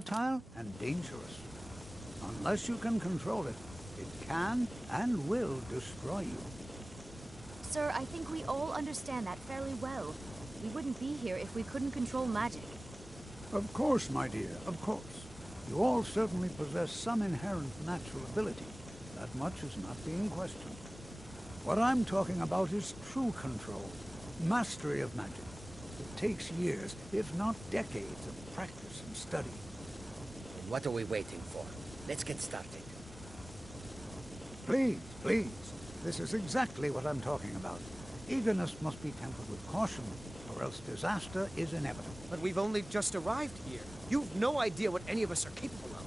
volatile and dangerous. Unless you can control it, it can and will destroy you. Sir, I think we all understand that fairly well. We wouldn't be here if we couldn't control magic. Of course, my dear, of course. You all certainly possess some inherent natural ability. That much is not being questioned. What I'm talking about is true control, mastery of magic. It takes years, if not decades, of practice and study. And what are we waiting for? Let's get started. Please, please. This is exactly what I'm talking about. Eagerness must be tempered with caution, or else disaster is inevitable. But we've only just arrived here. You've no idea what any of us are capable of.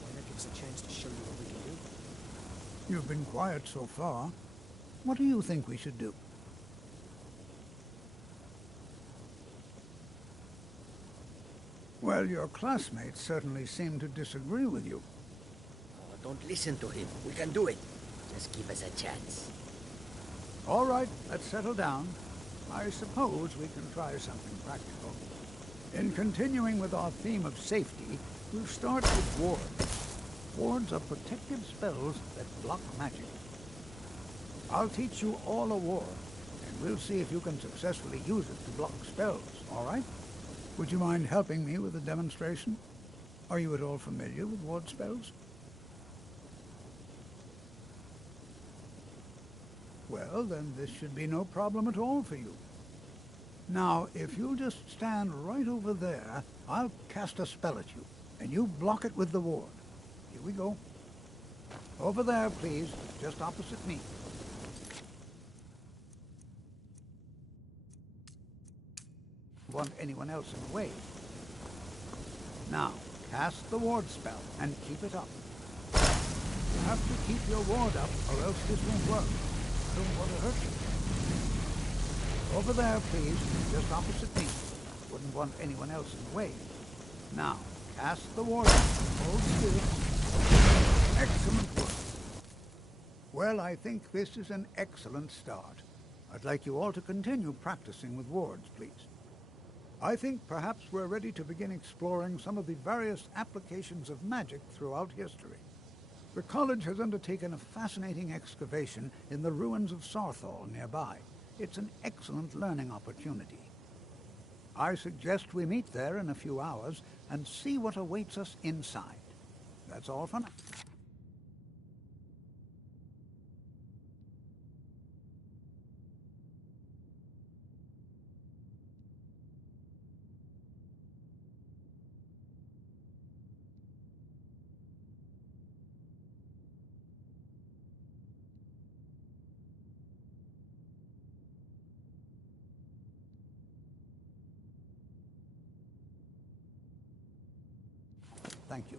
Why not give us a chance to show you what we can do? You've been quiet so far. What do you think we should do? Well, your classmates certainly seem to disagree with you. Oh, don't listen to him. We can do it. Just give us a chance. All right, let's settle down. I suppose we can try something practical. In continuing with our theme of safety, we'll start with wards. Wards are protective spells that block magic. I'll teach you all a ward, and we'll see if you can successfully use it to block spells, all right? Would you mind helping me with a demonstration? Are you at all familiar with ward spells? Well, then this should be no problem at all for you. Now, if you'll just stand right over there, I'll cast a spell at you, and you block it with the ward. Here we go. Over there, please, just opposite me. Want anyone else in the way. Now, cast the ward spell and keep it up. You have to keep your ward up, or else this won't work. I don't want to hurt you. Over there, please, just opposite me. Wouldn't want anyone else in the way. Now, cast the ward. Hold still. Excellent work. Well, I think this is an excellent start. I'd like you all to continue practicing with wards, please. I think perhaps we're ready to begin exploring some of the various applications of magic throughout history. The college has undertaken a fascinating excavation in the ruins of Saarthal nearby. It's an excellent learning opportunity. I suggest we meet there in a few hours and see what awaits us inside. That's all for now. Thank you.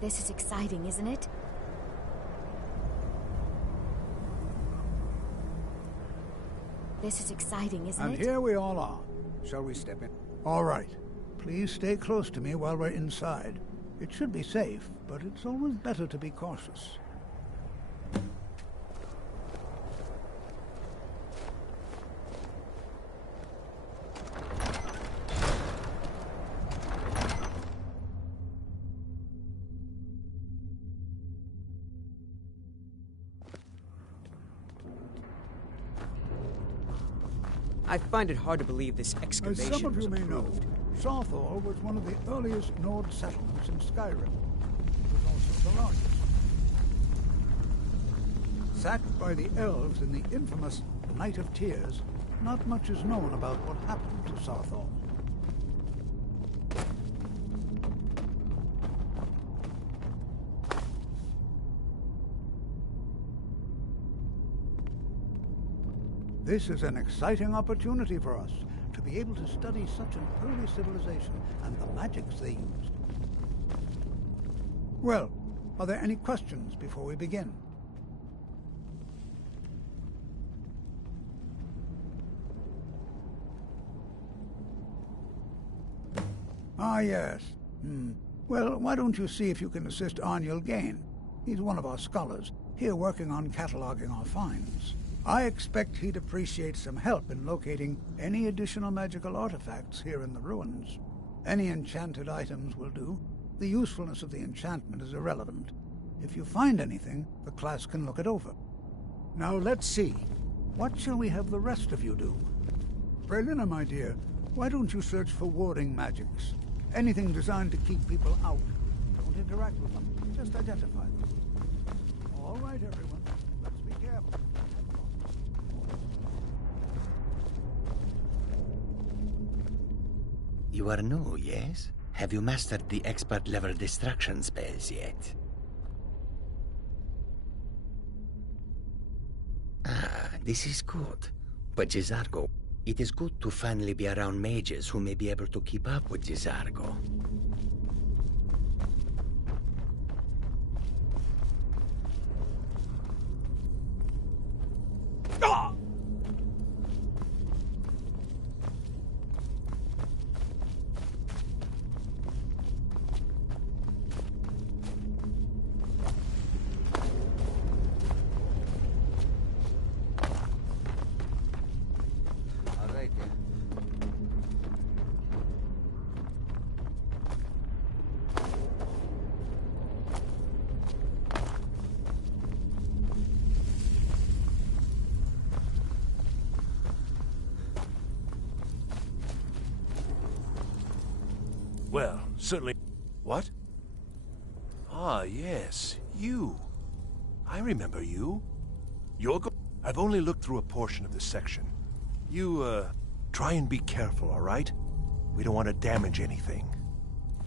This is exciting, isn't it? This is exciting, isn't And it? here we all are. Shall we step in? All right. Please stay close to me while we're inside. It should be safe, but it's always better to be cautious. I find it hard to believe this As excavation some of was you may know, approved. Sarthor was one of the earliest Nord settlements in Skyrim. It was also the largest. Sacked by the elves in the infamous Night of Tears, not much is known about what happened to Sarthor. This is an exciting opportunity for us to be able to study such an early civilization and the magics they used. Well, are there any questions before we begin? Ah, yes. Well, why don't you see if you can assist Arniel Gain? He's one of our scholars, here working on cataloging our finds. I expect he'd appreciate some help in locating any additional magical artifacts here in the ruins. Any enchanted items will do. The usefulness of the enchantment is irrelevant. If you find anything, the class can look it over. Now let's see. What shall we have the rest of you do? Brelina, my dear, why don't you search for warding magics? Anything designed to keep people out. Don't interact with them. Just identify them. All right, everyone. Let's be careful. You are new, yes? Have you mastered the expert-level distraction spells yet? Ah, this is good. But J'zargo, it is good to finally be around mages who may be able to keep up with J'zargo. Well, certainly... What? Ah, yes, you. I remember you. I've only looked through a portion of the section. You, try and be careful, all right? We don't want to damage anything.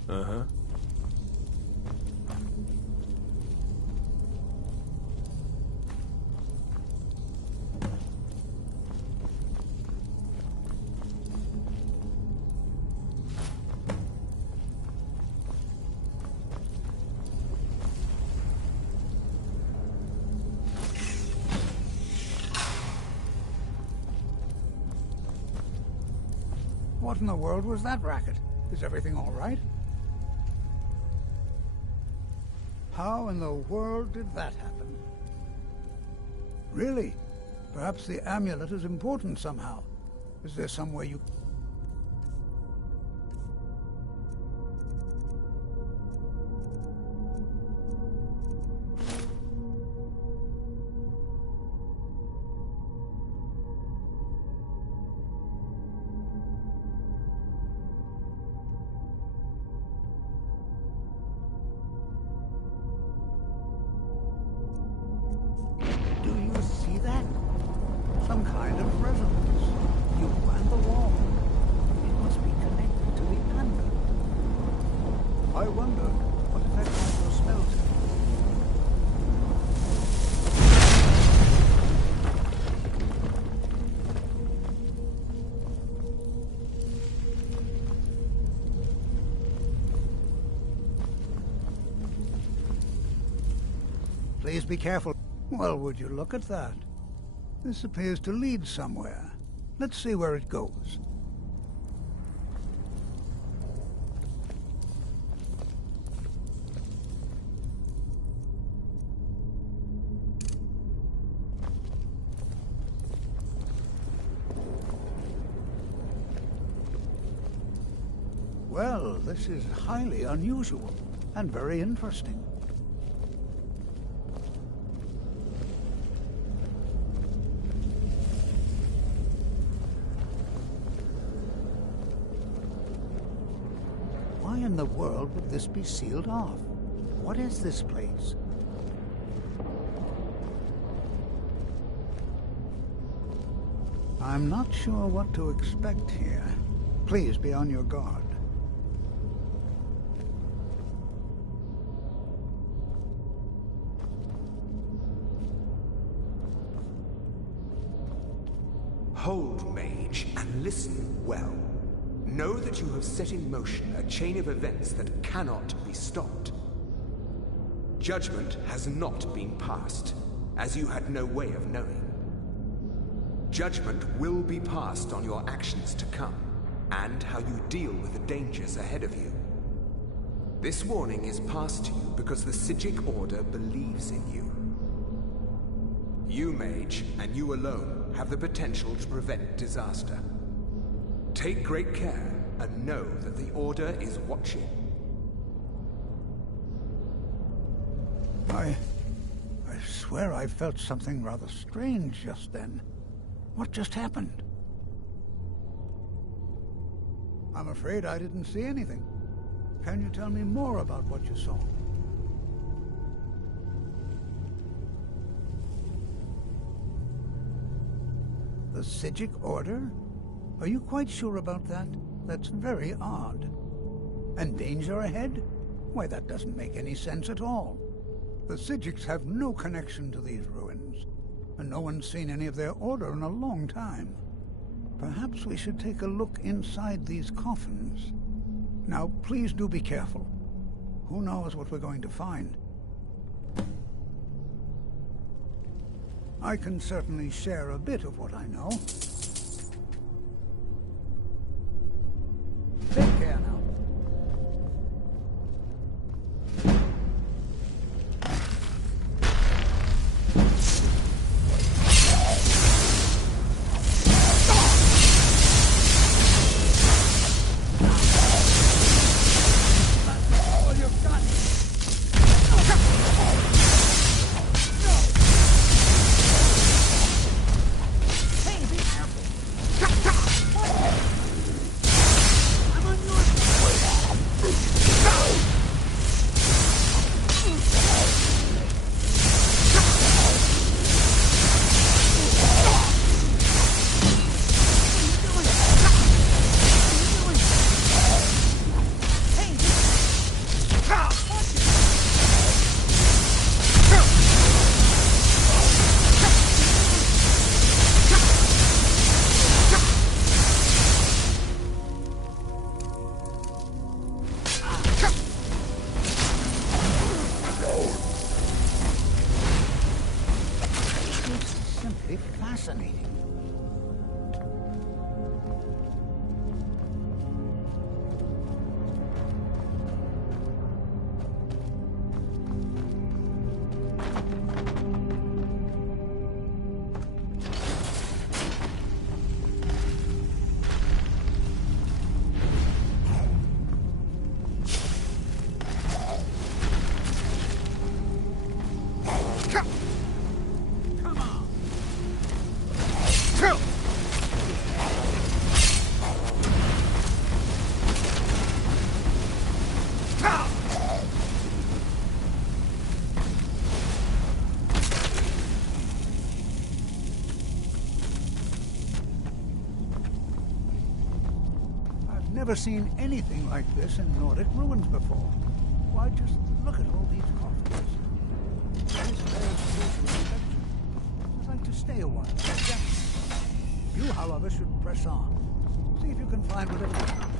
Uh-huh. What in the world was that racket? Is everything all right? How in the world did that happen? Really? Perhaps the amulet is important somehow. Is there some way you... Do you see that? Some kind of resonance. You and the wall. It must be connected to the amulet. I wonder what effect might your spells have. Please be careful. Well, would you look at that? This appears to lead somewhere. Let's see where it goes. Well, this is highly unusual and very interesting. Why in the world would this be sealed off? What is this place? I'm not sure what to expect here. Please be on your guard. Hold, mage, and listen well. Know that you have set in motion a chain of events that cannot be stopped. Judgment has not been passed, as you had no way of knowing. Judgment will be passed on your actions to come, and how you deal with the dangers ahead of you. This warning is passed to you because the Psijic Order believes in you. You, mage, and you alone, have the potential to prevent disaster. Take great care, and know that the Order is watching. I swear I felt something rather strange just then. What just happened? I'm afraid I didn't see anything. Can you tell me more about what you saw? The Psijic Order? Are you quite sure about that? That's very odd. And danger ahead? Why, that doesn't make any sense at all. The Psijics have no connection to these ruins, and no one's seen any of their order in a long time. Perhaps we should take a look inside these coffins. Now, please do be careful. Who knows what we're going to find? I can certainly share a bit of what I know. Take care now. Fascinating. Never seen anything like this in Nordic ruins before. Why, just look at all these coffins. This bears closer inspection. I'd like to stay a while. You, however, should press on. See if you can find whatever you want.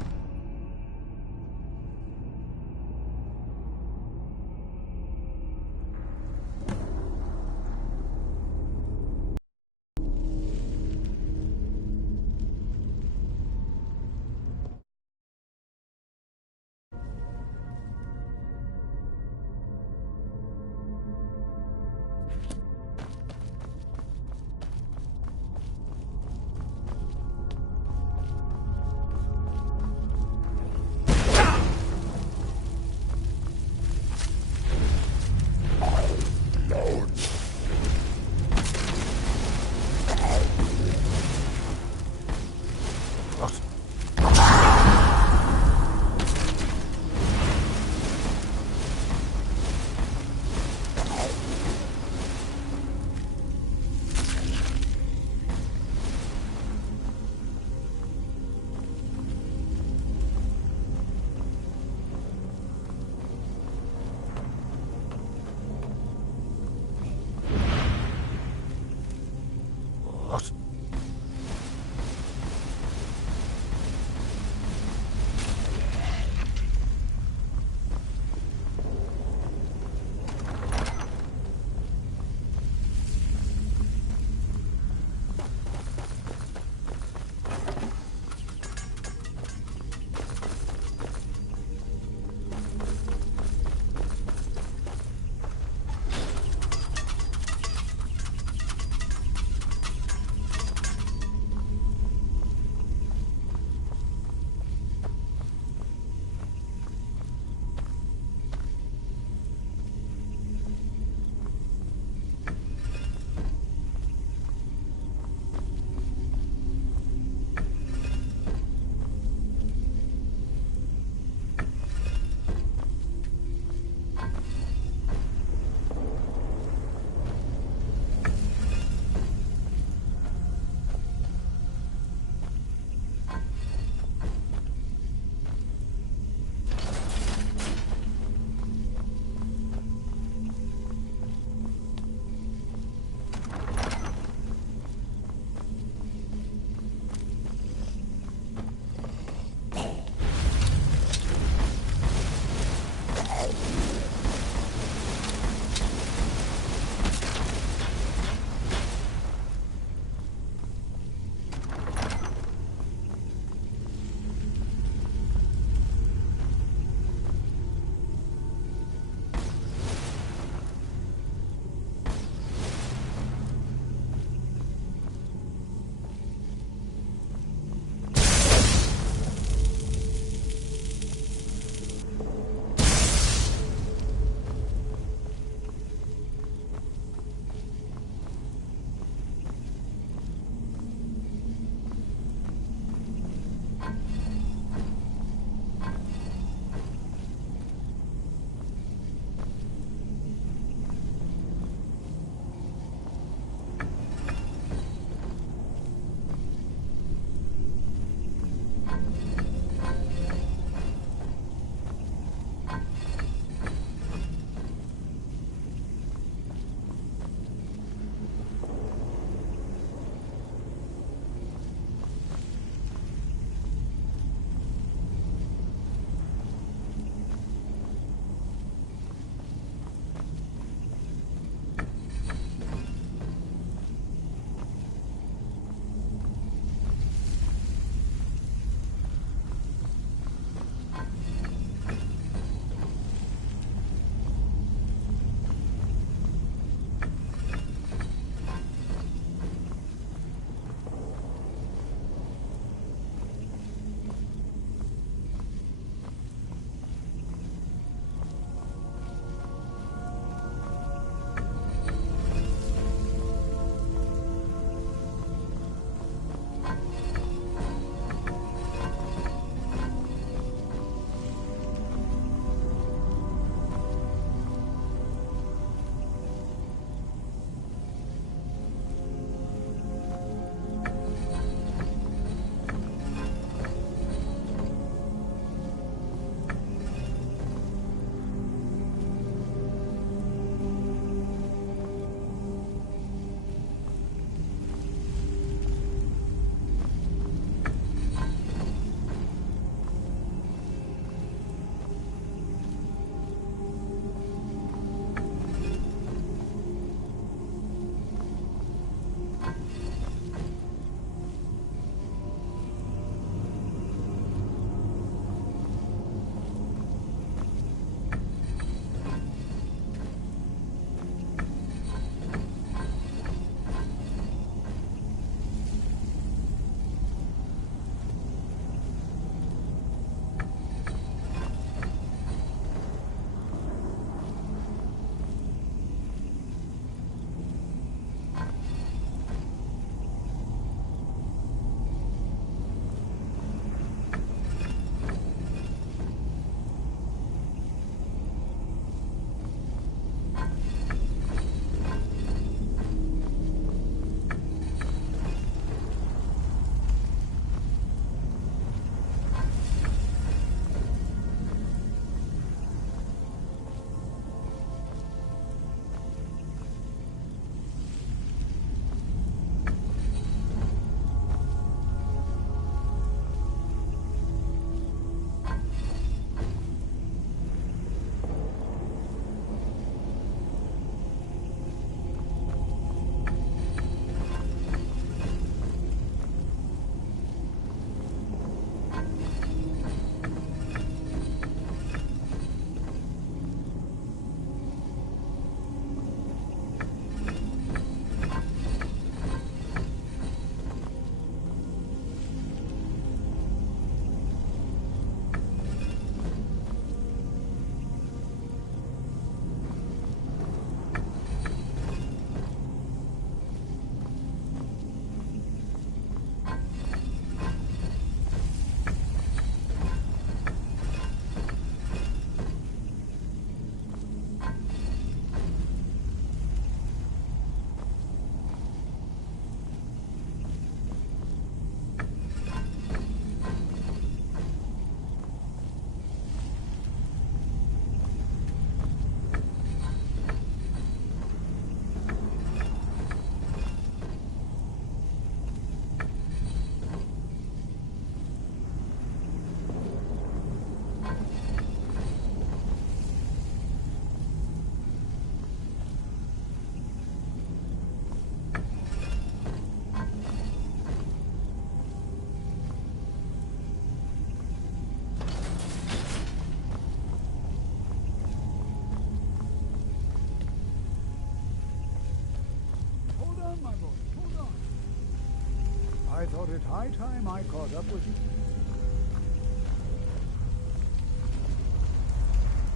thought it high time I caught up with you.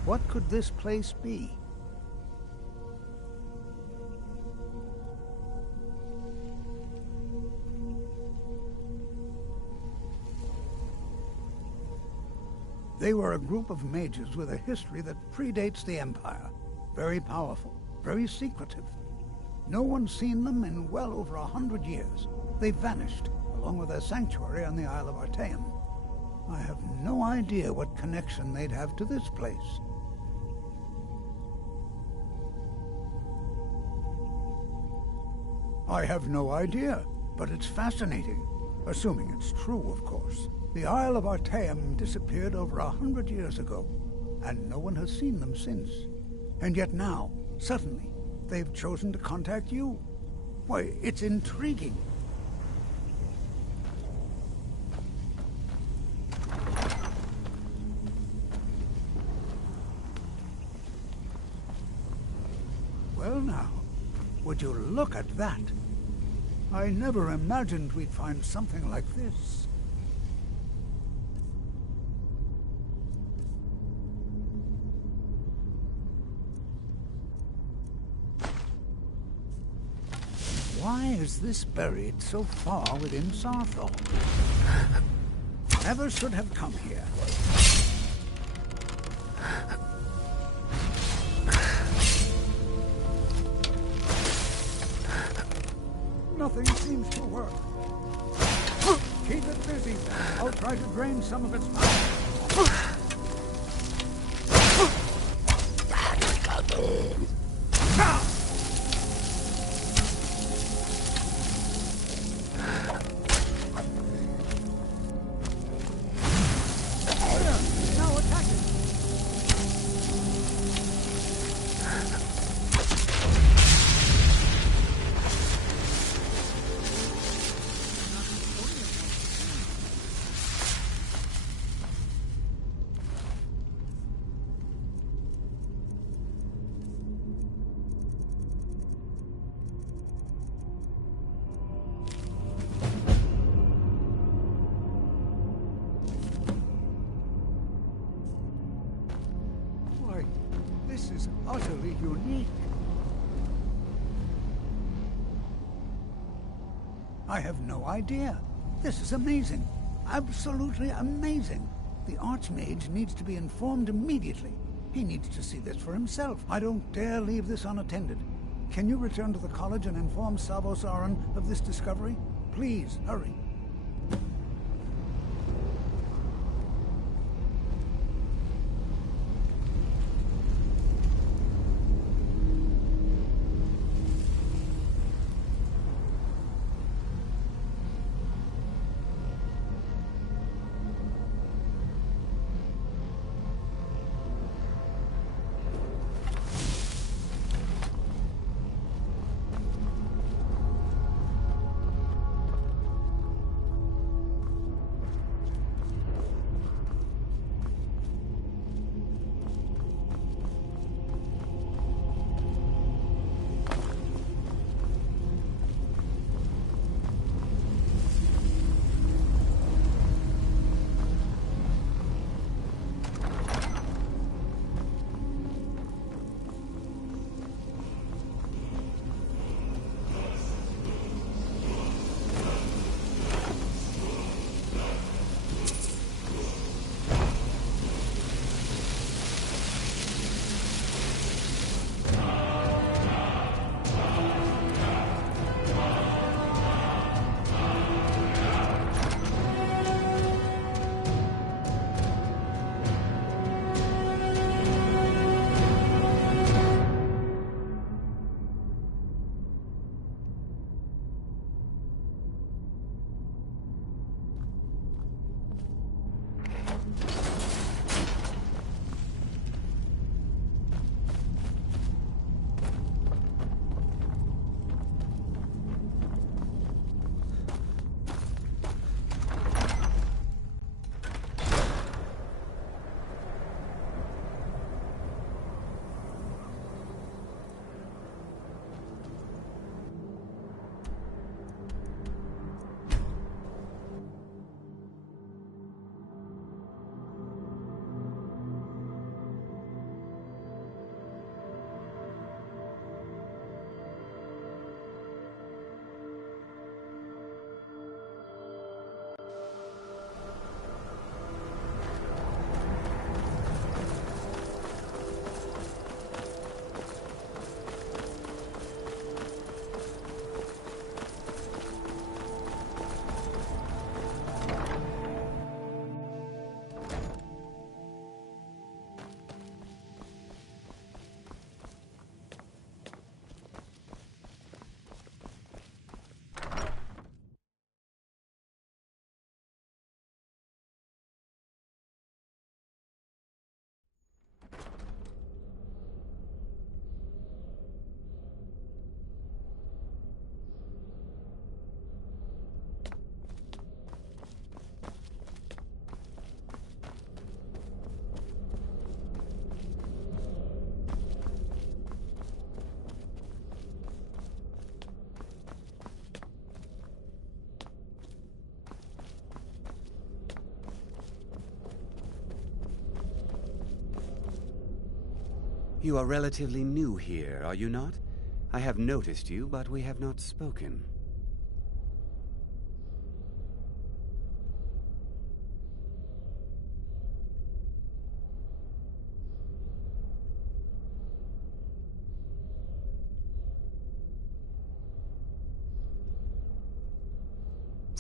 What could this place be? They were a group of mages with a history that predates the Empire. Very powerful, very secretive. No one's seen them in well over 100 years. They vanished, along with their sanctuary on the Isle of Artaeum. I have no idea what connection they'd have to this place. I have no idea, but it's fascinating. Assuming it's true, of course. The Isle of Artaeum disappeared over 100 years ago, and no one has seen them since. And yet now, suddenly, they've chosen to contact you. Why, it's intriguing. Well now, would you look at that? I never imagined we'd find something like this. Why is this buried so far within Saarthal? Never should have come here. Nothing seems to work. Keep it busy. I'll try to drain some of its power. Now attack it. This is utterly unique. I have no idea. This is amazing. Absolutely amazing. The Archmage needs to be informed immediately. He needs to see this for himself. I don't dare leave this unattended. Can you return to the college and inform Savos Aran of this discovery? Please, hurry. You are relatively new here, are you not? I have noticed you, but we have not spoken.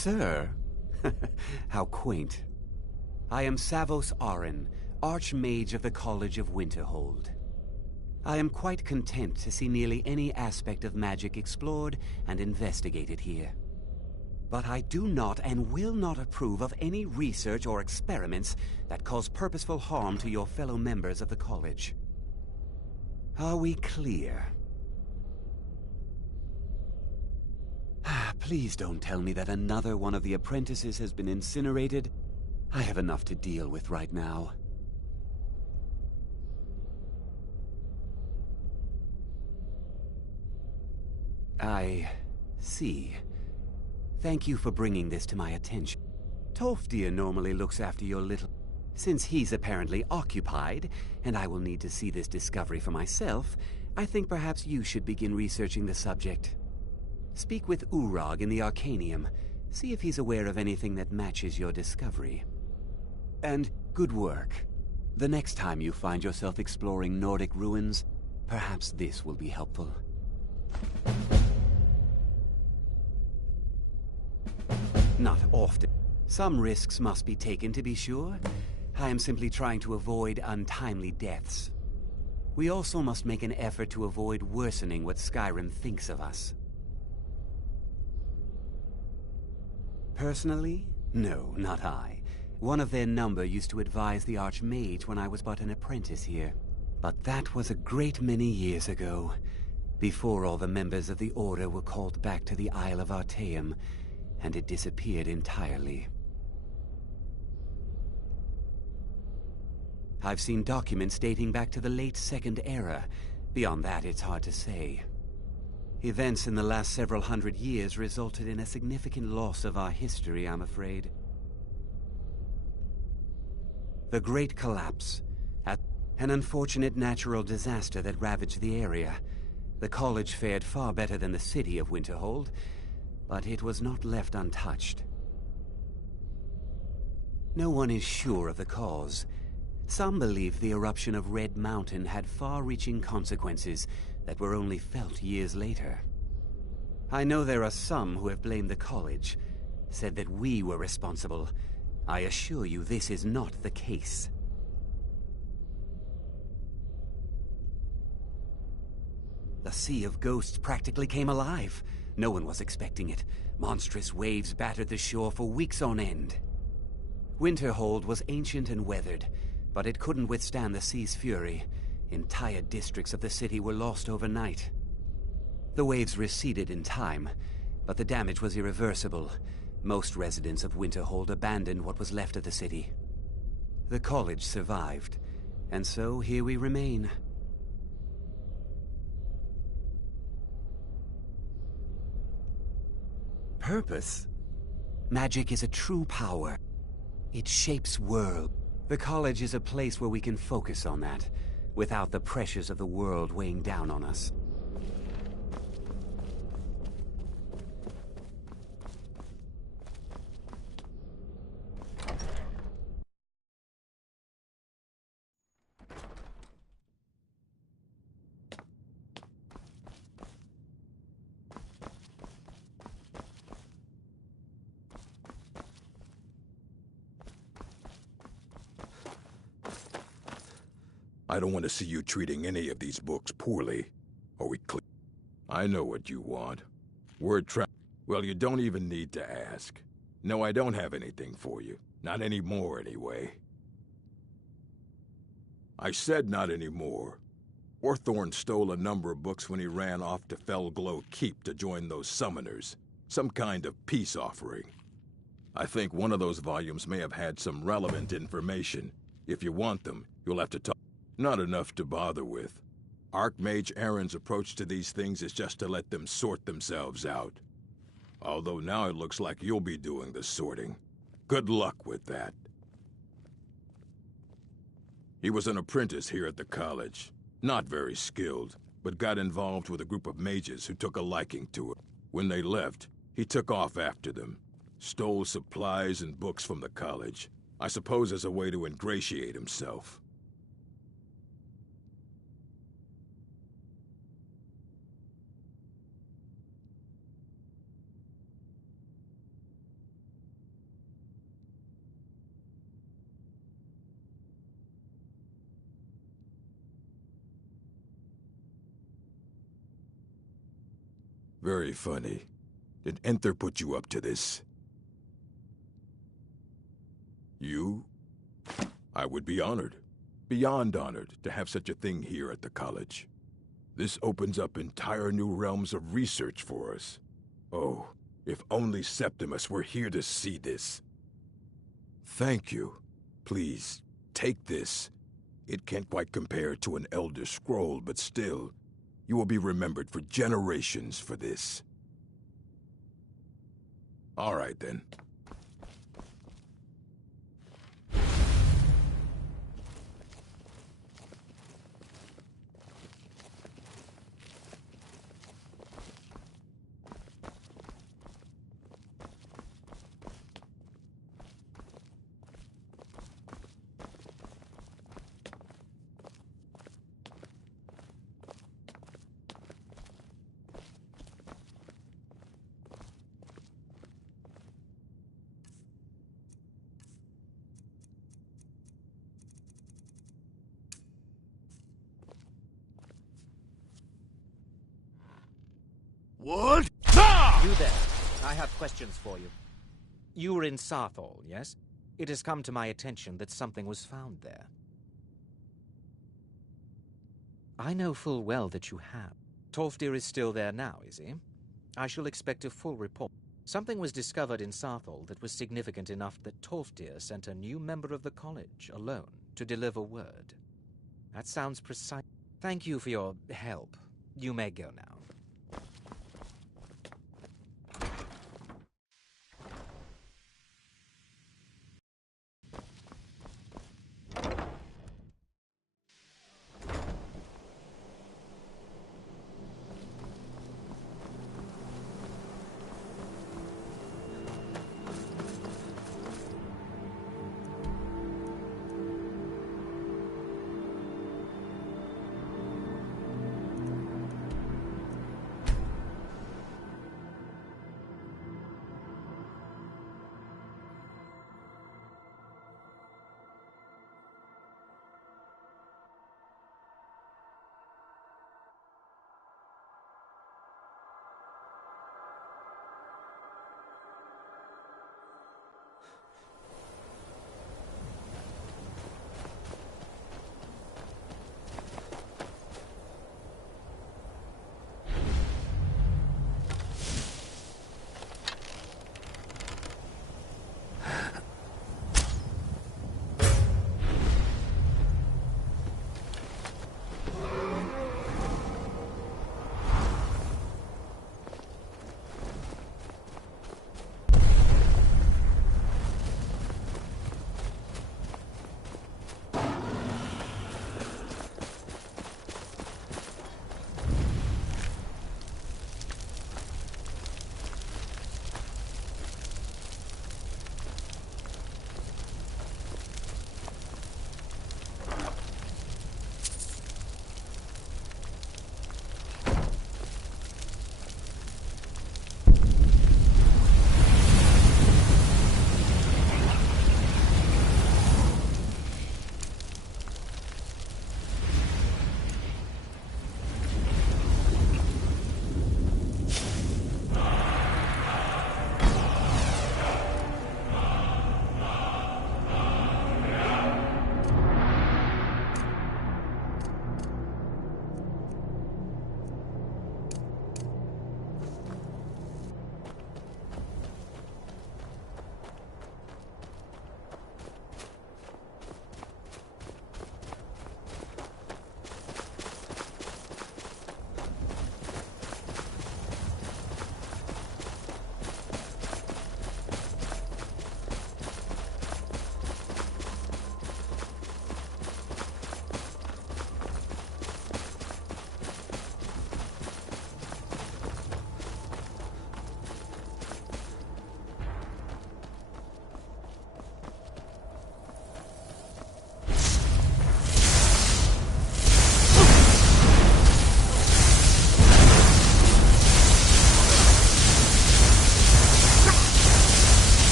Sir? How quaint. I am Savos Aren, Archmage of the College of Winterhold. I am quite content to see nearly any aspect of magic explored and investigated here. But I do not and will not approve of any research or experiments that cause purposeful harm to your fellow members of the college. Are we clear? Please don't tell me that another one of the apprentices has been incinerated. I have enough to deal with right now. I see. Thank you for bringing this to my attention. Tolfdir normally looks after your little... Since he's apparently occupied, and I will need to see this discovery for myself, I think perhaps you should begin researching the subject. Speak with Urag in the Arcanium. See if he's aware of anything that matches your discovery. And good work. The next time you find yourself exploring Nordic ruins, perhaps this will be helpful. Not often. Some risks must be taken, to be sure. I am simply trying to avoid untimely deaths. We also must make an effort to avoid worsening what Skyrim thinks of us. Personally? No, not I. One of their number used to advise the Archmage when I was but an apprentice here. But that was a great many years ago, before all the members of the Order were called back to the Isle of Artaeum, and it disappeared entirely. I've seen documents dating back to the late Second Era. Beyond that, it's hard to say. Events in the last several hundred years resulted in a significant loss of our history, I'm afraid. The Great Collapse, an unfortunate natural disaster that ravaged the area. The college fared far better than the city of Winterhold, but it was not left untouched. No one is sure of the cause. Some believe the eruption of Red Mountain had far-reaching consequences that were only felt years later. I know there are some who have blamed the college, said that we were responsible. I assure you this is not the case. The Sea of Ghosts practically came alive. No one was expecting it. Monstrous waves battered the shore for weeks on end. Winterhold was ancient and weathered, but it couldn't withstand the sea's fury. Entire districts of the city were lost overnight. The waves receded in time, but the damage was irreversible. Most residents of Winterhold abandoned what was left of the city. The college survived, and so here we remain. Purpose? Magic is a true power. It shapes worlds. The college is a place where we can focus on that, without the pressures of the world weighing down on us. I don't want to see you treating any of these books poorly. Are we clear? I know what you want. Word Well, you don't even need to ask. No, I don't have anything for you. Not anymore, anyway. I said not anymore. Orthorn stole a number of books when he ran off to Felglow Keep to join those summoners. Some kind of peace offering. I think one of those volumes may have had some relevant information. If you want them, you'll have to talk. Not enough to bother with. Archmage Aren's approach to these things is just to let them sort themselves out. Although now it looks like you'll be doing the sorting. Good luck with that. He was an apprentice here at the college. Not very skilled, but got involved with a group of mages who took a liking to it. When they left, he took off after them. Stole supplies and books from the college. I suppose as a way to ingratiate himself. Very funny. Did Enther put you up to this? You? I would be honored. Beyond honored to have such a thing here at the college. This opens up entire new realms of research for us. Oh, if only Septimus were here to see this. Thank you. Please, take this. It can't quite compare to an Elder Scroll, but still, you will be remembered for generations for this. All right, then. What? You there. I have questions for you. You were in Saarthal, yes? It has come to my attention that something was found there. I know full well that you have. Tolfdir is still there now, is he? I shall expect a full report. Something was discovered in Saarthal that was significant enough that Tolfdir sent a new member of the college alone to deliver word. That sounds precise. Thank you for your help. You may go now.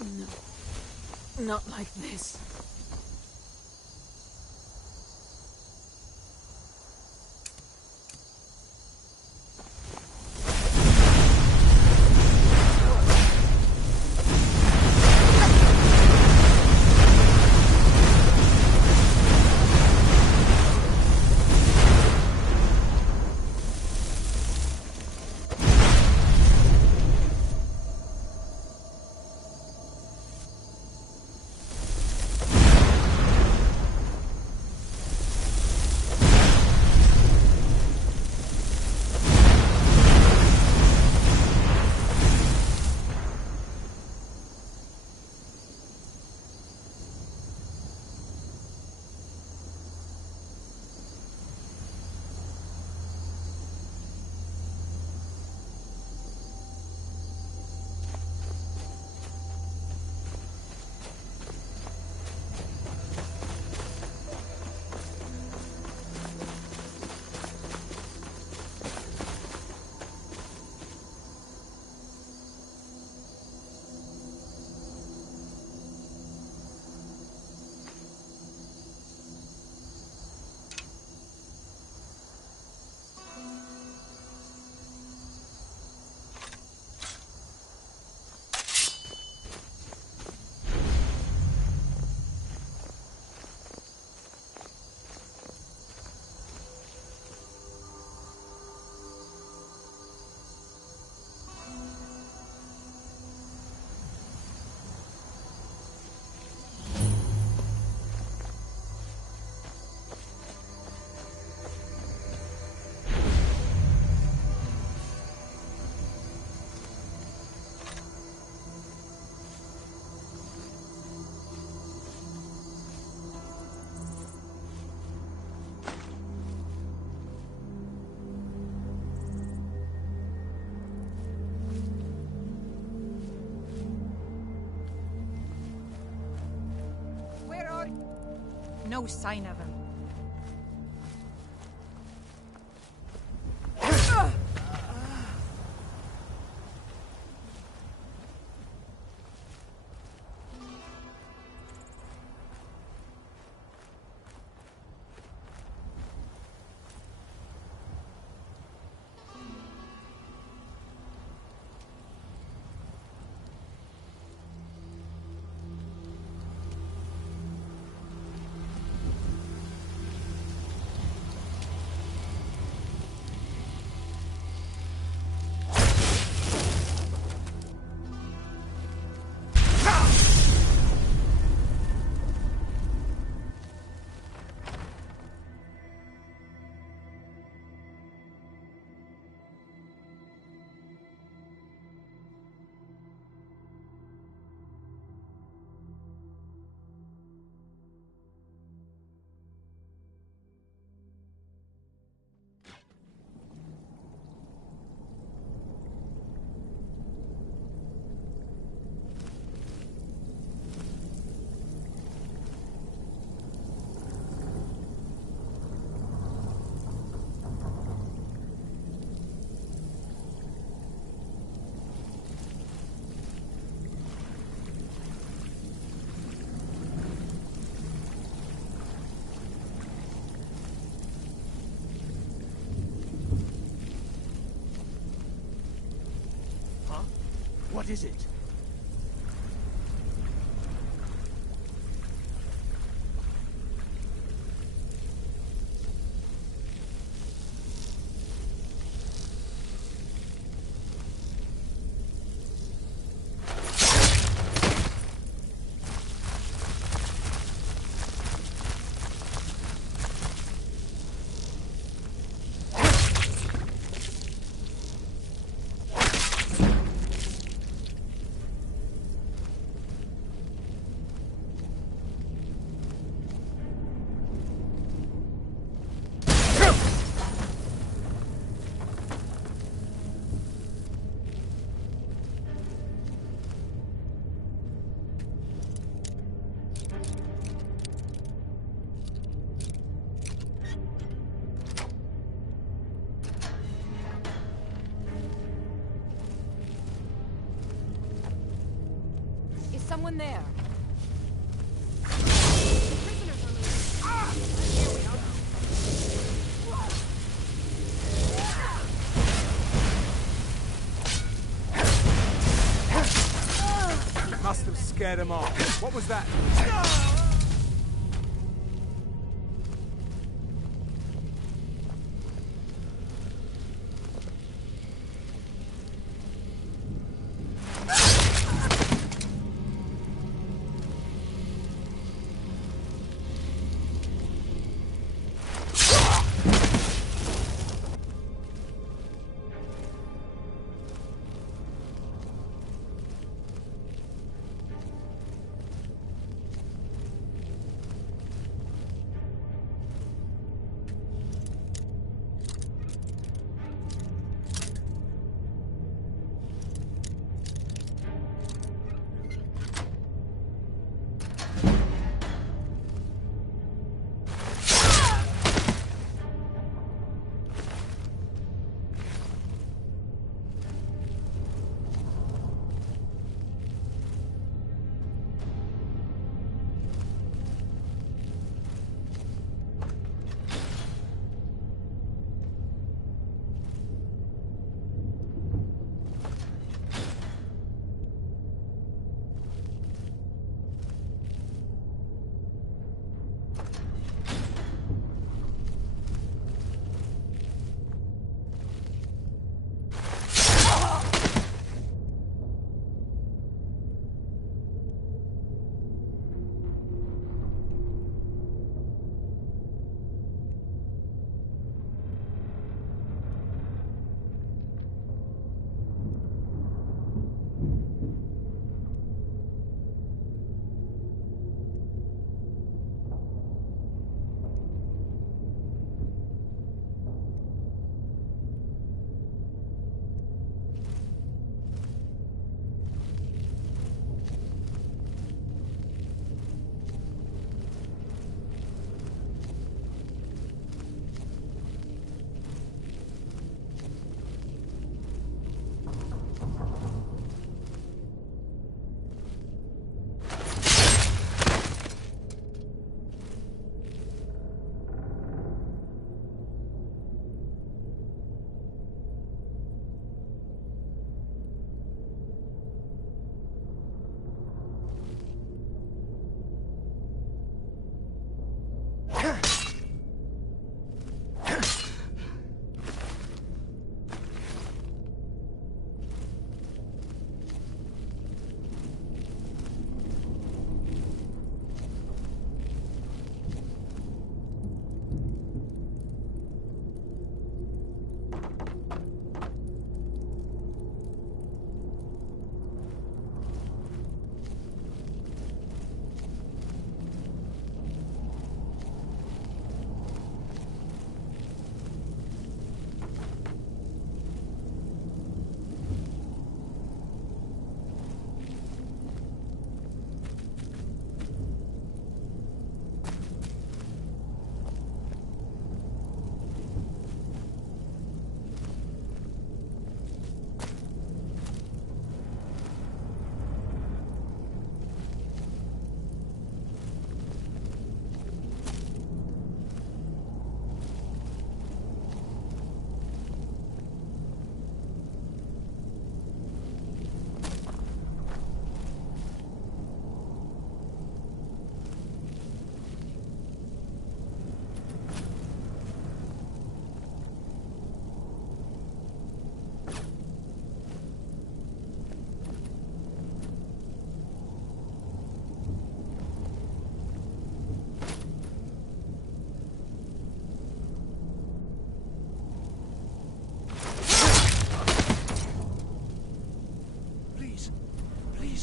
No. Not like this. No sign of him. What is it? someone there. Must have scared him off. What was that?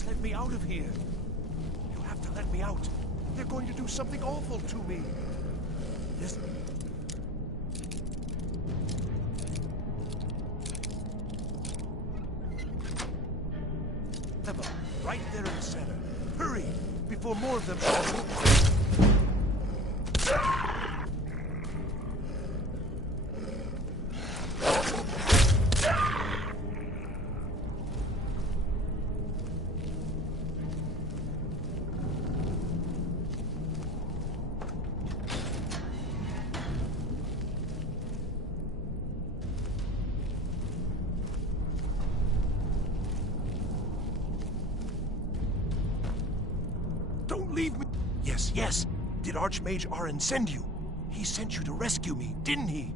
Let me out of here. You have to let me out. They're going to do something awful to me. Yes. Emma, right there in the center. Hurry, before more of them... leave me! Yes, yes! Did Archmage Arin send you? He sent you to rescue me, didn't he?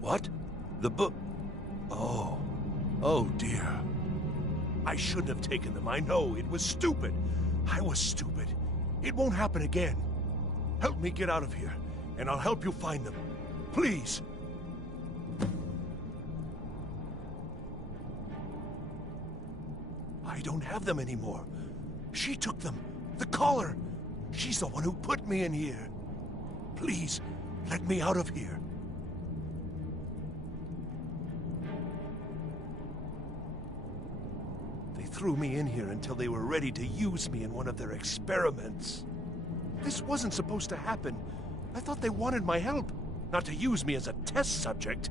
What? The book? Oh. Oh, dear. I shouldn't have taken them, I know. It was stupid. I was stupid. It won't happen again. Help me get out of here, and I'll help you find them. Please. I don't have them anymore. She took them. The collar. She's the one who put me in here. Please, let me out of here. They threw me in here until they were ready to use me in one of their experiments. This wasn't supposed to happen. I thought they wanted my help, not to use me as a test subject.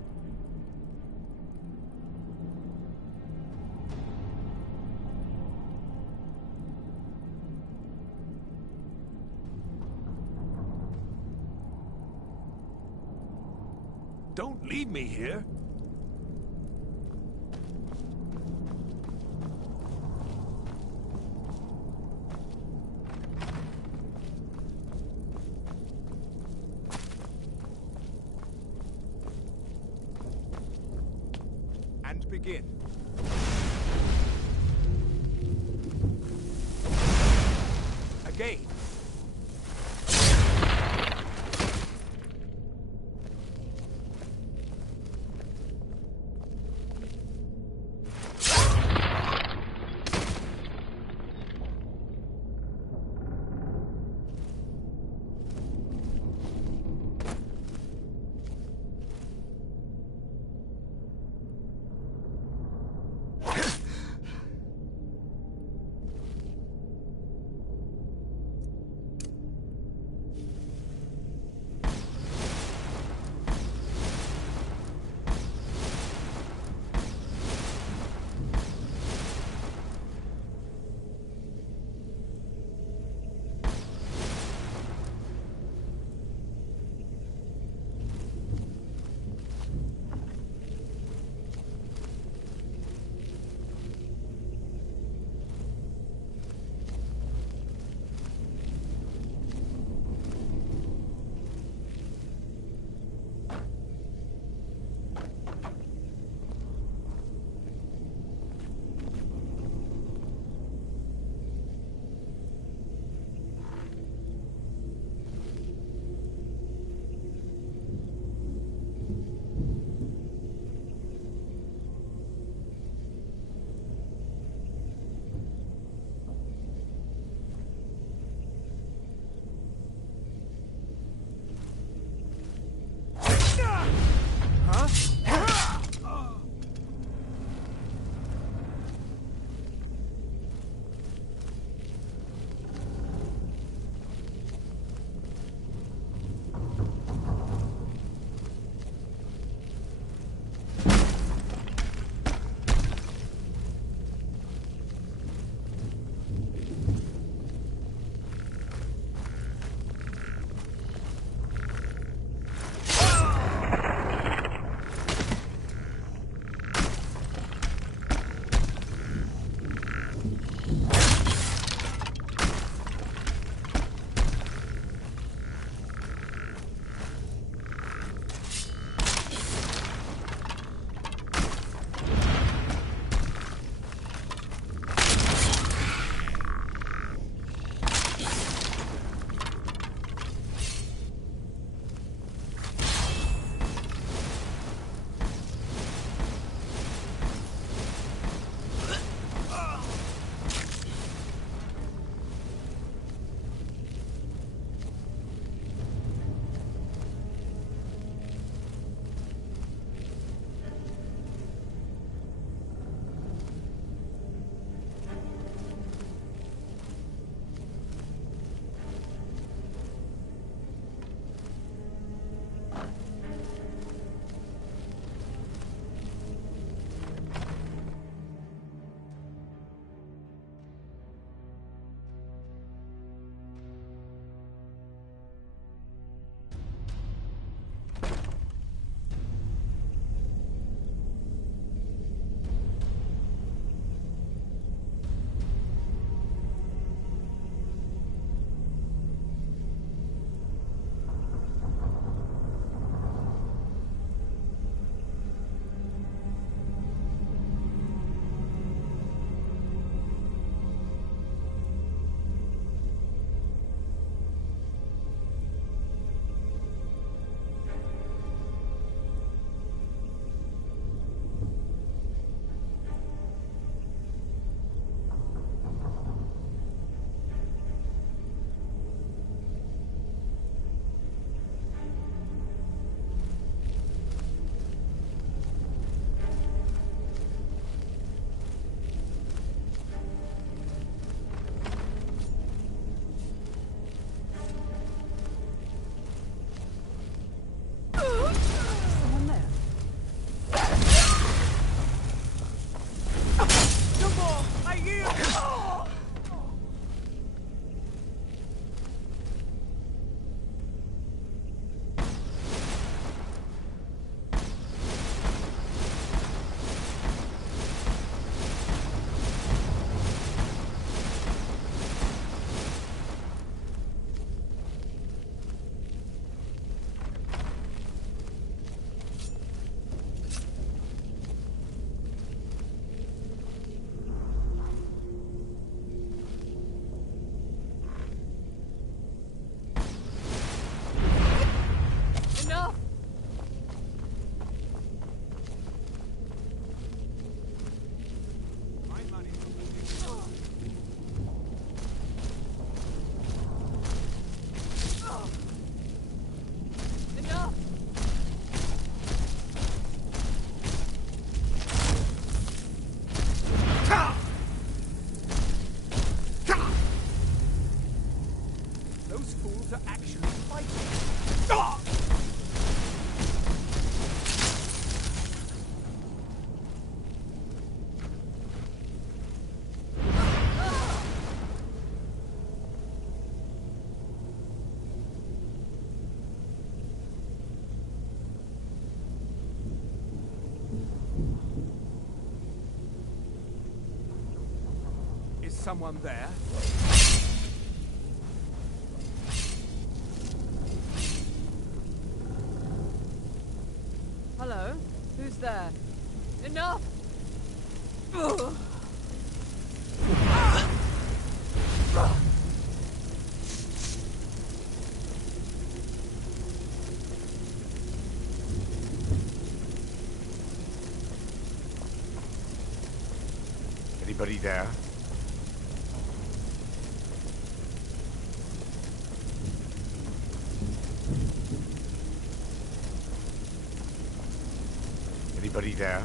Don't leave me here. And begin. Again. someone there? Hello? Who's there? Enough! Ugh. Anybody there? Anybody there?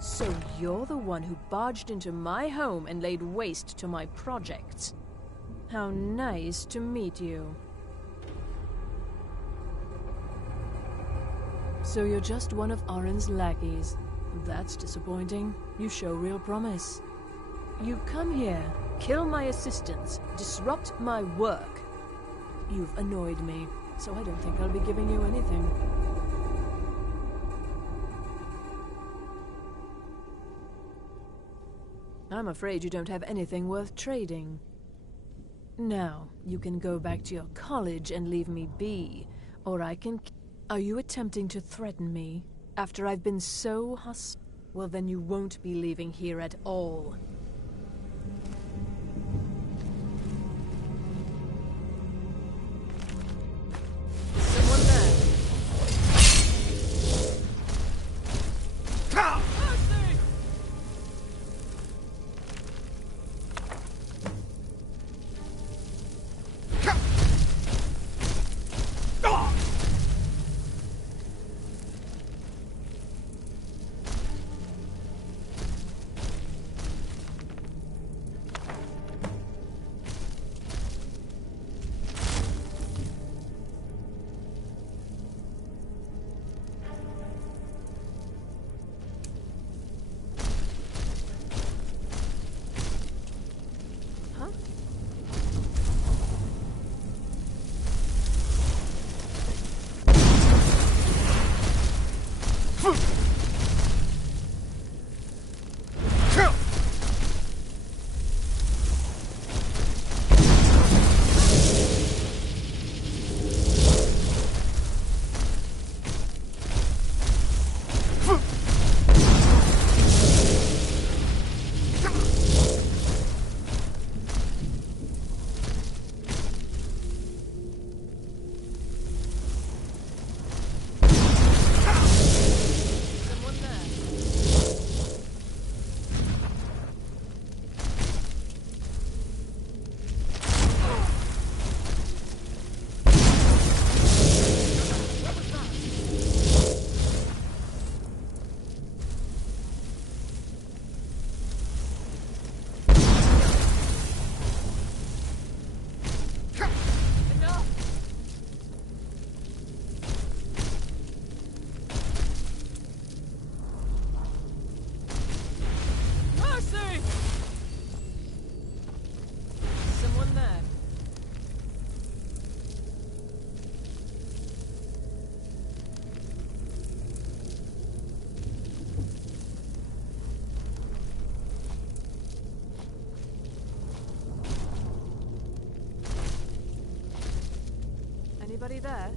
So you're the one who barged into my home and laid waste to my projects. How nice to meet you. So you're just one of Arin's lackeys. That's disappointing. You show real promise. You come here, kill my assistants, disrupt my work. You've annoyed me, so I don't think I'll be giving you anything. I'm afraid you don't have anything worth trading. Now, you can go back to your college and leave me be, or I can... Are you attempting to threaten me after I've been so hostile? Well, then you won't be leaving here at all. Someone there? Anybody there?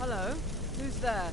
Hello? Who's there?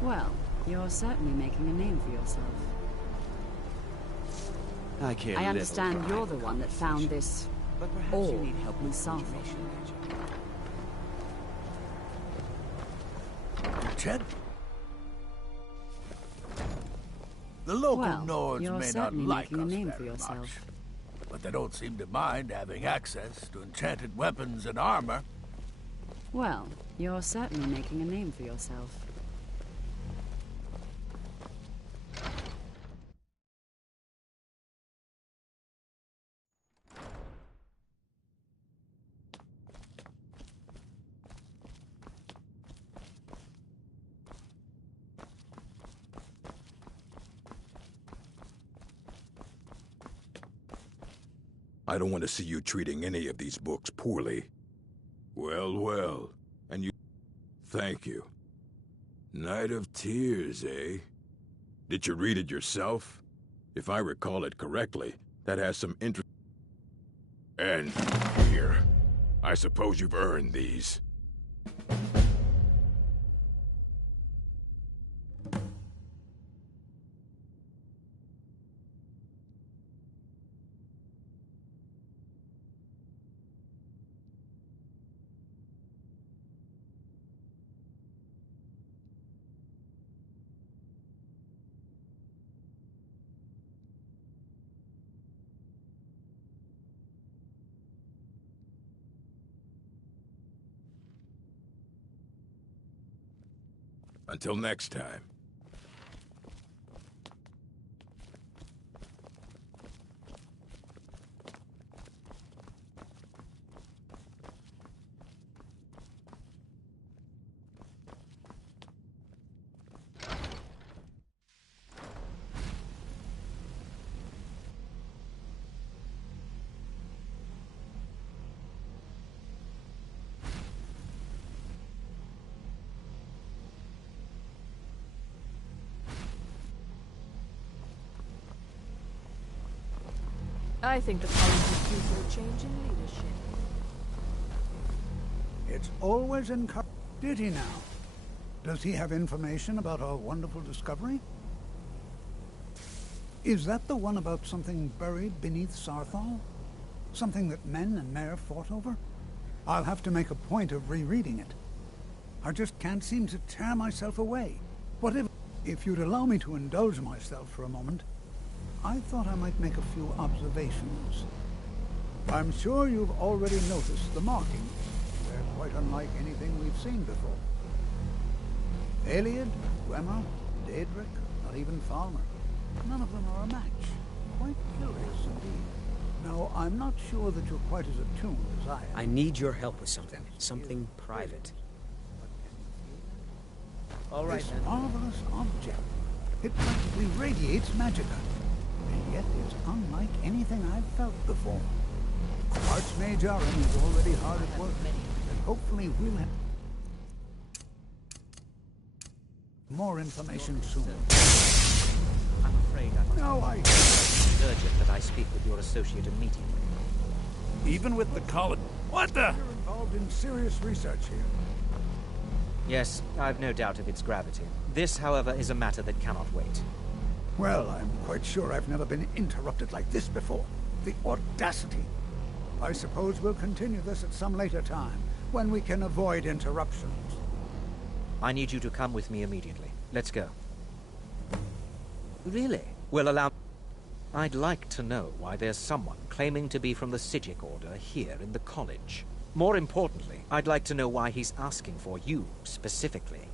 Well, you're certainly making a name for yourself. I understand you're the one that found this ore in Sathol. Chet? The local Well, Nords you're may not certainly like making a us name for very yourself. much, but they don't seem to mind having access to enchanted weapons and armor. Well, you're certainly making a name for yourself. I don't want to see you treating any of these books poorly. Well, well. And you... Thank you. Night of Tears, eh? Did you read it yourself? If I recall it correctly, that has some interest... And here. I suppose you've earned these. Until next time. I think the college is due for a change in leadership. It's always encouraged. Did he now? Does he have information about our wonderful discovery? Is that the one about something buried beneath Sathol? Something that men and Mare fought over? I'll have to make a point of rereading it. I just can't seem to tear myself away. If you'd allow me to indulge myself for a moment, I thought I might make a few observations. I'm sure you've already noticed the markings. They're quite unlike anything we've seen before. Ayleid, Gwemmer, Daedric, not even Falmer. None of them are a match. Quite curious indeed. Now, I'm not sure that you're quite as attuned as I am. I need your help with something. Something private. All right, this then. marvelous object. It practically radiates magicka. And yet it's unlike anything I've felt before. Archmage Aron is already hard at work. hopefully we'll have more information soon. I'm afraid I must... No, It's urgent that I speak with your associate immediately. Even with the college... What the... You're involved in serious research here. Yes, I've no doubt of its gravity. This, however, is a matter that cannot wait. Well, I'm quite sure I've never been interrupted like this before. The audacity. I suppose we'll continue this at some later time, when we can avoid interruptions. I need you to come with me immediately. Let's go. Really? Well, allow... I'd like to know why there's someone claiming to be from the Psijic Order here in the college. More importantly, I'd like to know why he's asking for you, specifically.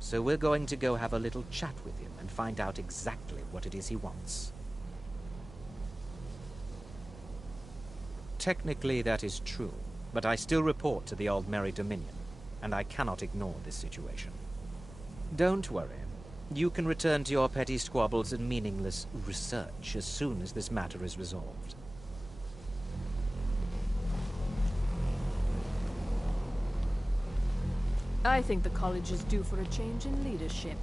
So we're going to go have a little chat with him and find out exactly what it is he wants. Technically, that is true, but I still report to the Aldmeri Dominion, and I cannot ignore this situation. Don't worry. You can return to your petty squabbles and meaningless research as soon as this matter is resolved. I think the college is due for a change in leadership.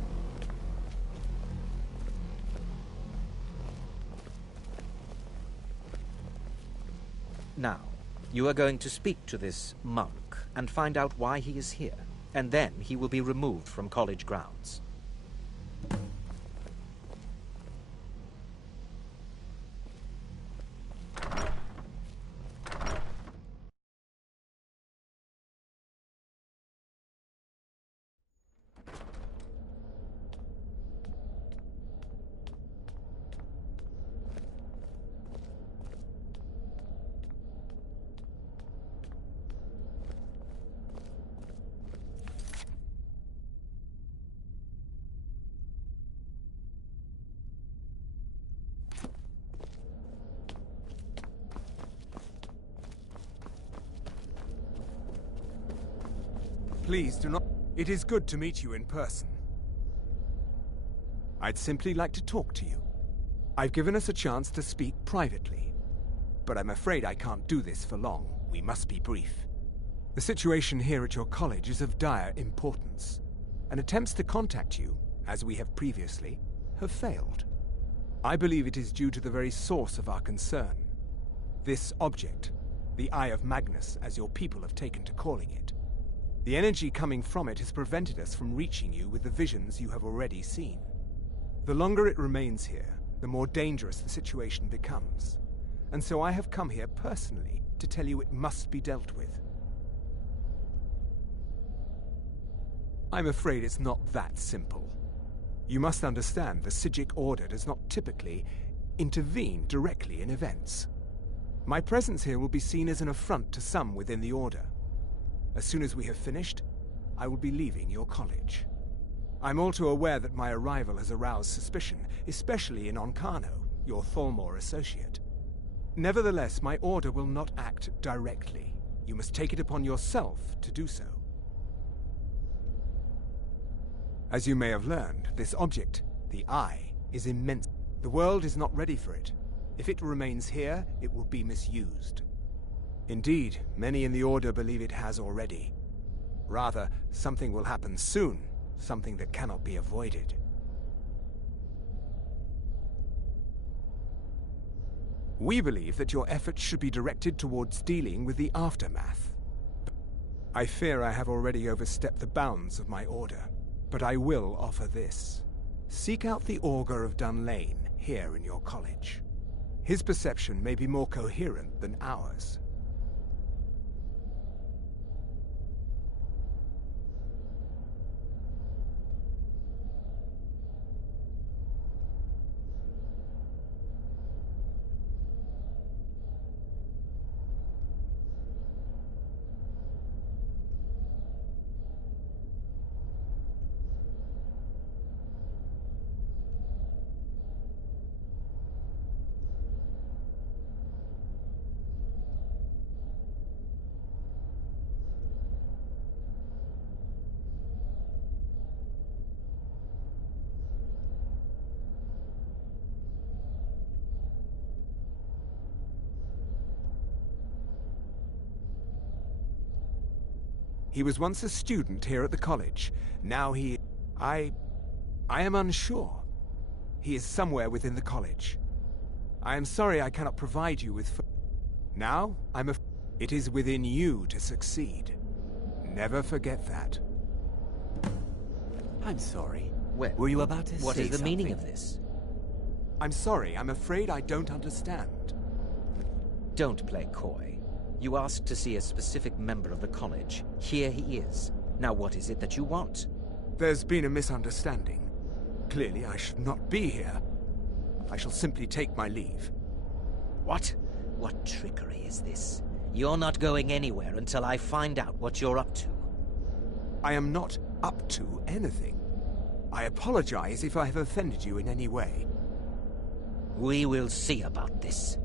Now, you are going to speak to this monk and find out why he is here, and then he will be removed from college grounds. Please do not... It is good to meet you in person. I'd simply like to talk to you. I've given us a chance to speak privately. But I'm afraid I can't do this for long. We must be brief. The situation here at your college is of dire importance, and attempts to contact you, as we have previously, have failed. I believe it is due to the very source of our concern. This object, the Eye of Magnus, as your people have taken to calling it. The energy coming from it has prevented us from reaching you with the visions you have already seen. The longer it remains here, the more dangerous the situation becomes. And so I have come here personally to tell you it must be dealt with. I'm afraid it's not that simple. You must understand the Psijic Order does not typically intervene directly in events. My presence here will be seen as an affront to some within the Order. As soon as we have finished, I will be leaving your college. I'm all too aware that my arrival has aroused suspicion, especially in Onkano, your Thalmor associate. Nevertheless, my order will not act directly. You must take it upon yourself to do so. As you may have learned, this object, the Eye, is immense. The world is not ready for it. If it remains here, it will be misused. Indeed, many in the Order believe it has already. Rather, something will happen soon, something that cannot be avoided. We believe that your efforts should be directed towards dealing with the aftermath. I fear I have already overstepped the bounds of my order, but I will offer this. Seek out the Augur of Dunlane here in your college. His perception may be more coherent than ours. He was once a student here at the college. Now he... I am unsure. He is somewhere within the college. I am sorry I cannot provide you with... Now, it is within you to succeed. Never forget that. I'm sorry. Well, were you about to say what is the something? meaning of this? I'm sorry. I'm afraid I don't understand. Don't play coy. You asked to see a specific member of the college. Here he is. Now what is it that you want? There's been a misunderstanding. Clearly, I should not be here. I shall simply take my leave. What? What trickery is this? You're not going anywhere until I find out what you're up to. I am not up to anything. I apologize if I have offended you in any way. We will see about this.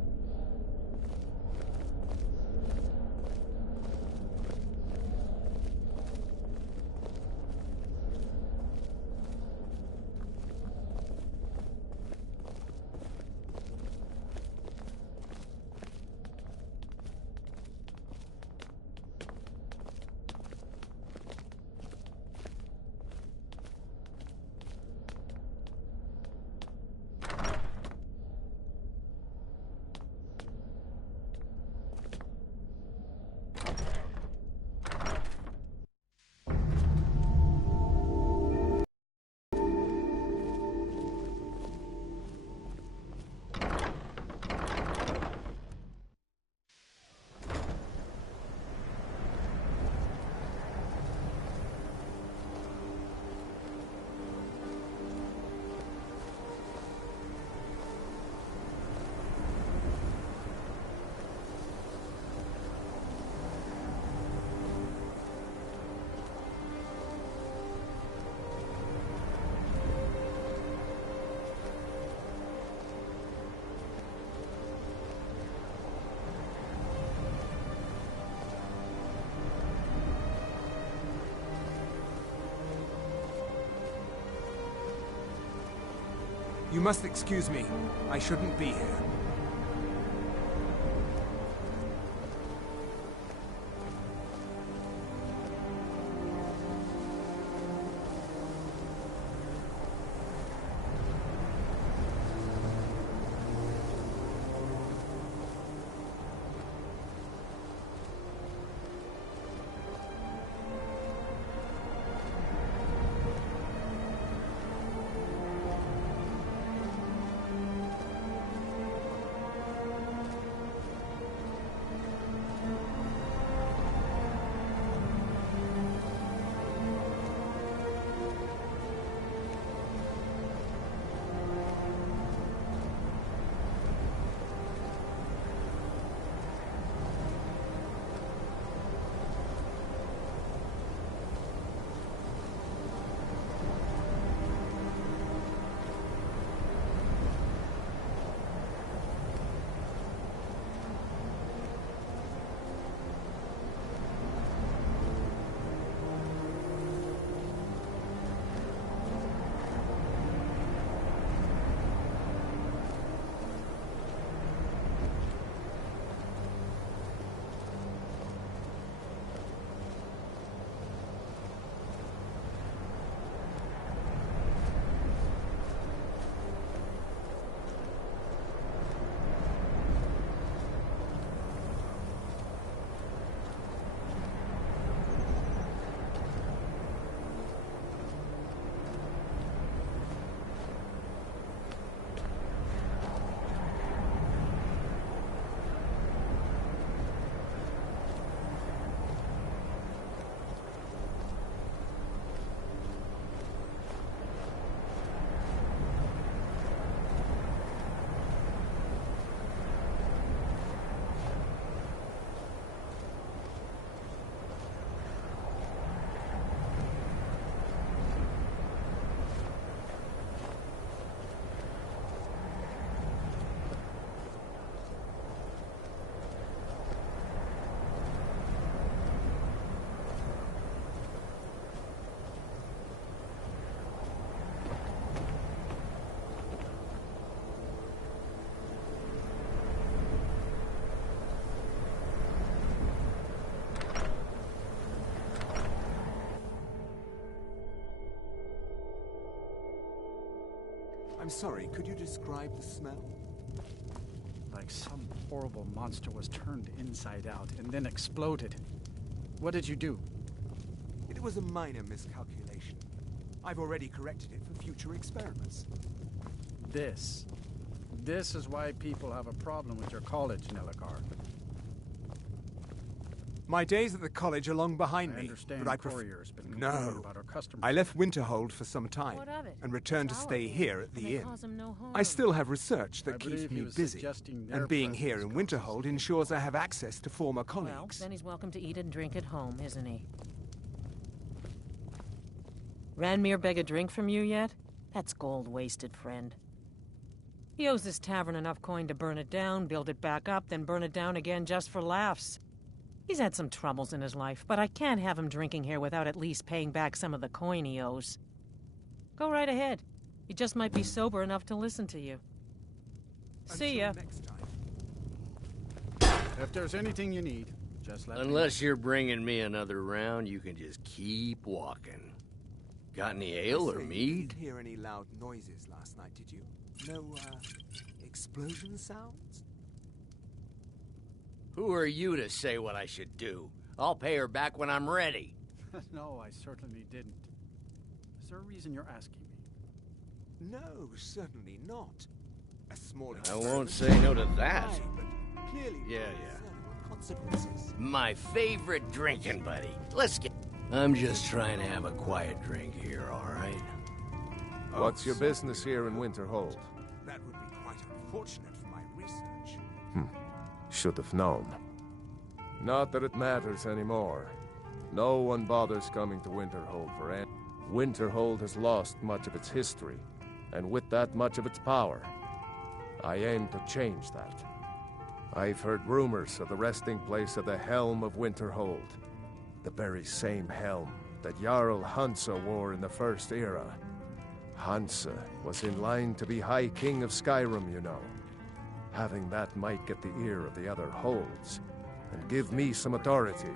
You must excuse me. I shouldn't be here. I'm sorry, could you describe the smell? Like some horrible monster was turned inside out and then exploded. What did you do? It was a minor miscalculation. I've already corrected it for future experiments. This is why people have a problem with your college, Nelagar. My days at the college are long behind me. But I Courier's been complaining No. about our customers. I left Winterhold for some time What of it? and returned to It's stay our here at the and they inn. cause 'em no harm. I still have research I that keeps believe he me was busy, suggesting their and being here presence in Winterhold ensures I have access to former Well, colleagues. then he's welcome to eat and drink at home, isn't he? Ranmir beg a drink from you yet? That's gold wasted, friend. He owes this tavern enough coin to burn it down, build it back up, then burn it down again just for laughs. He's had some troubles in his life, but I can't have him drinking here without at least paying back some of the coin he owes. Go right ahead. He just might be sober enough to listen to you. See ya. If there's anything you need, just let me know. Unless you're bringing me another round, you can just keep walking. Got any ale or You mead? didn't hear any loud noises last night, did you? No, explosion sounds? Who are you to say what I should do? I'll pay her back when I'm ready. No, I certainly didn't. Is there a reason you're asking me? No, certainly not. A small I won't say no to that. Aye, but clearly Yeah. consequences. My favorite drinking buddy. Let's get... I'm just trying to have a quiet drink here, all right? What's your business here in Winterhold? That would be quite unfortunate for my research. Should have known. Not that it matters anymore. No one bothers coming to Winterhold for any. Winterhold has lost much of its history, and with that much of its power. I aim to change that. I've heard rumors of the resting place of the Helm of Winterhold. The very same helm that Jarl Hansa wore in the First Era. Hansa was in line to be High King of Skyrim, you know. Having that might get the ear of the other holds, and give me some authority.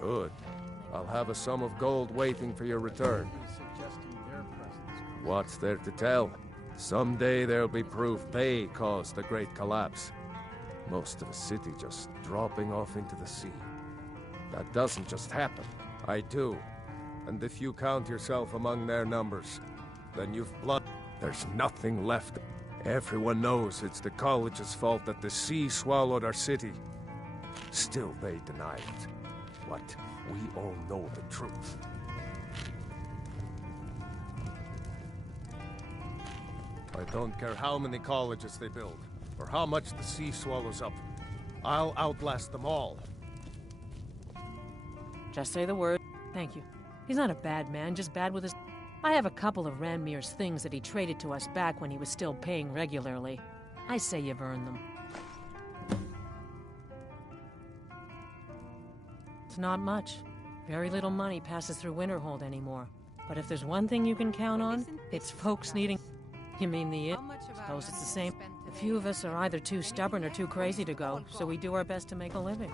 Good. I'll have a sum of gold waiting for your return. What's there to tell? Someday there'll be proof they caused the Great Collapse. Most of the city just dropping off into the sea. That doesn't just happen. I do. And if you count yourself among their numbers, then you've blood. There's nothing left. Everyone knows it's the college's fault that the sea swallowed our city. Still they deny it. But we all know the truth. I don't care how many colleges they build, or how much the sea swallows up. I'll outlast them all. Just say the word. Thank you. He's not a bad man, just bad with his... I have a couple of Ranmir's things that he traded to us back when he was still paying regularly. I say you've earned them. It's not much. Very little money passes through Winterhold anymore. But if there's one thing you can count on, it's folks needing... You mean the inn? Suppose it's the same. A few of us are either too stubborn or too crazy to go, so we do our best to make a living.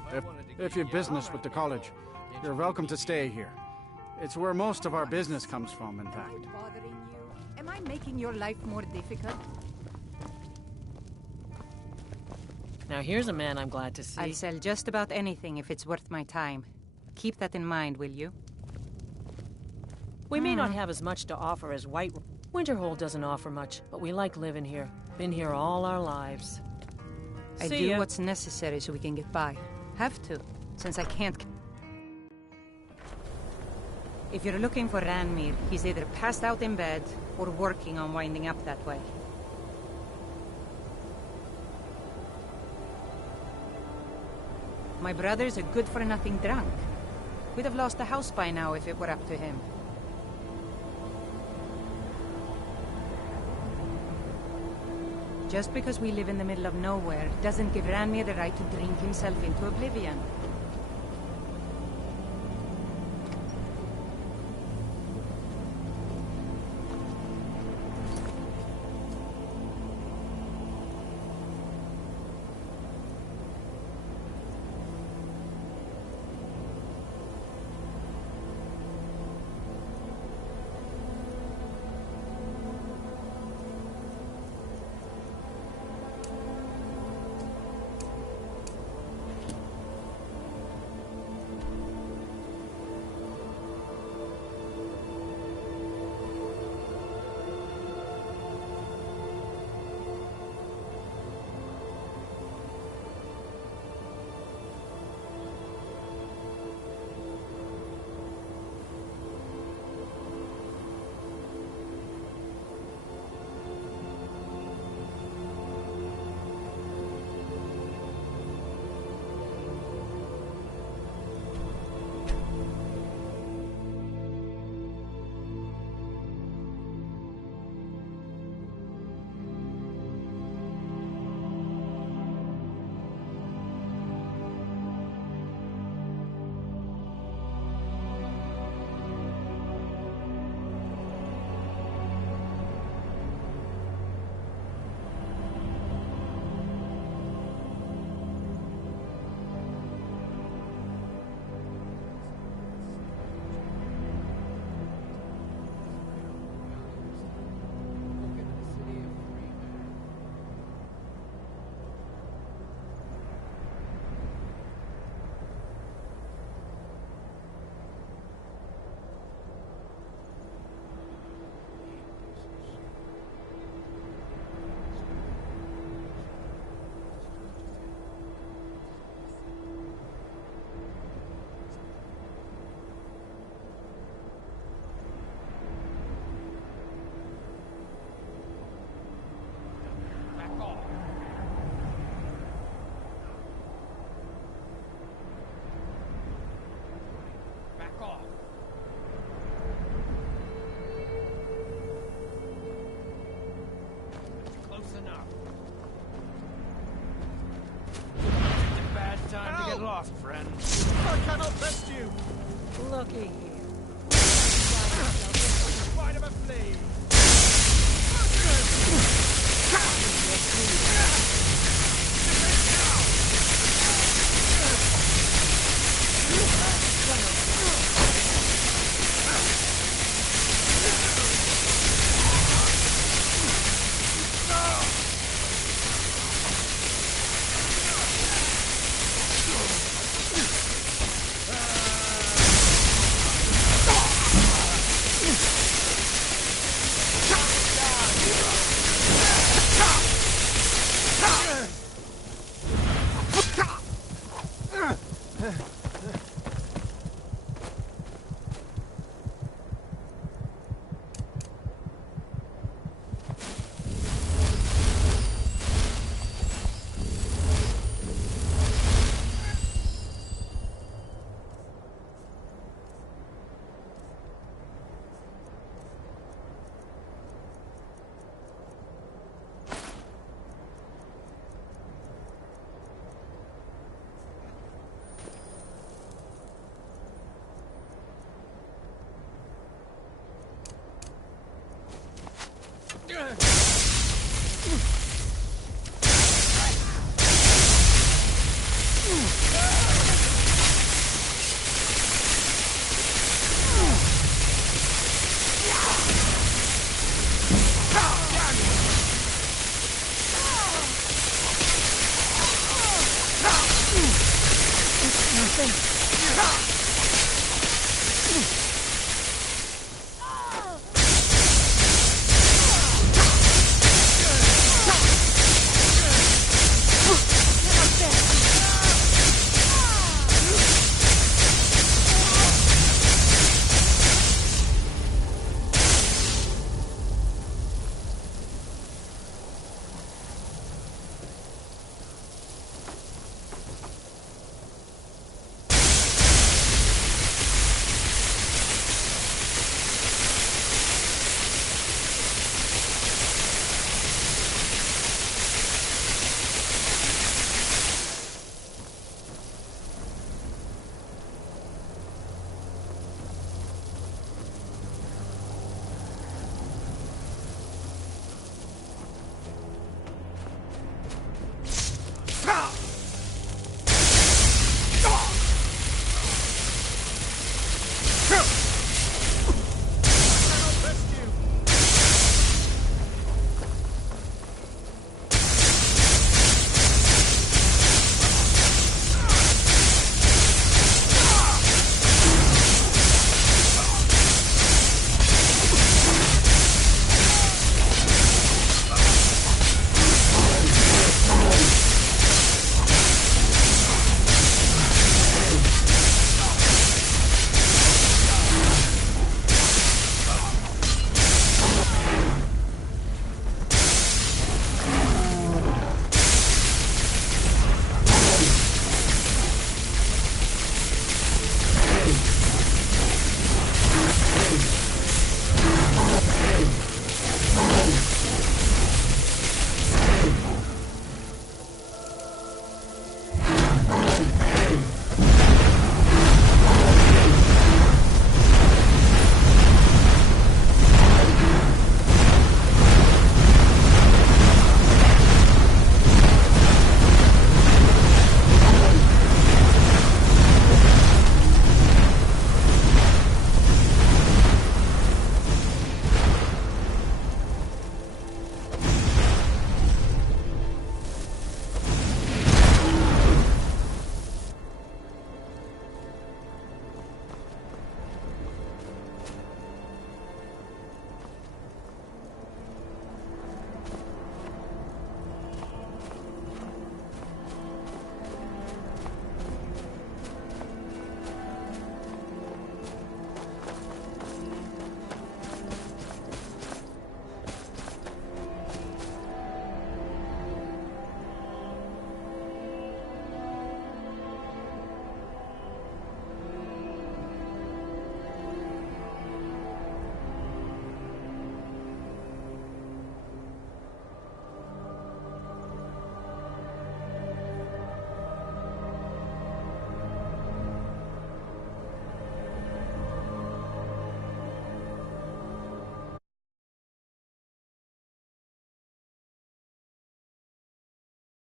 If you have business with the college, you're welcome to stay here. It's where most of our business comes from, in fact. Bothering you? Am I making your life more difficult? Now here's a man I'm glad to see. I'll sell just about anything if it's worth my time. Keep that in mind, will you? We may not have as much to offer as White... Winterhold doesn't offer much, but we like living here. Been here all our lives. I See do ya. what's necessary so we can get by. Have to, since I can't... If you're looking for Ranmir, he's either passed out in bed or working on winding up that way. My brother's a good-for-nothing drunk. We'd have lost the house by now if it were up to him. Just because we live in the middle of nowhere doesn't give Ranmir the right to drink himself into oblivion. get lost, friend. I cannot best you! Looky here. Spider of a flea! Nothing.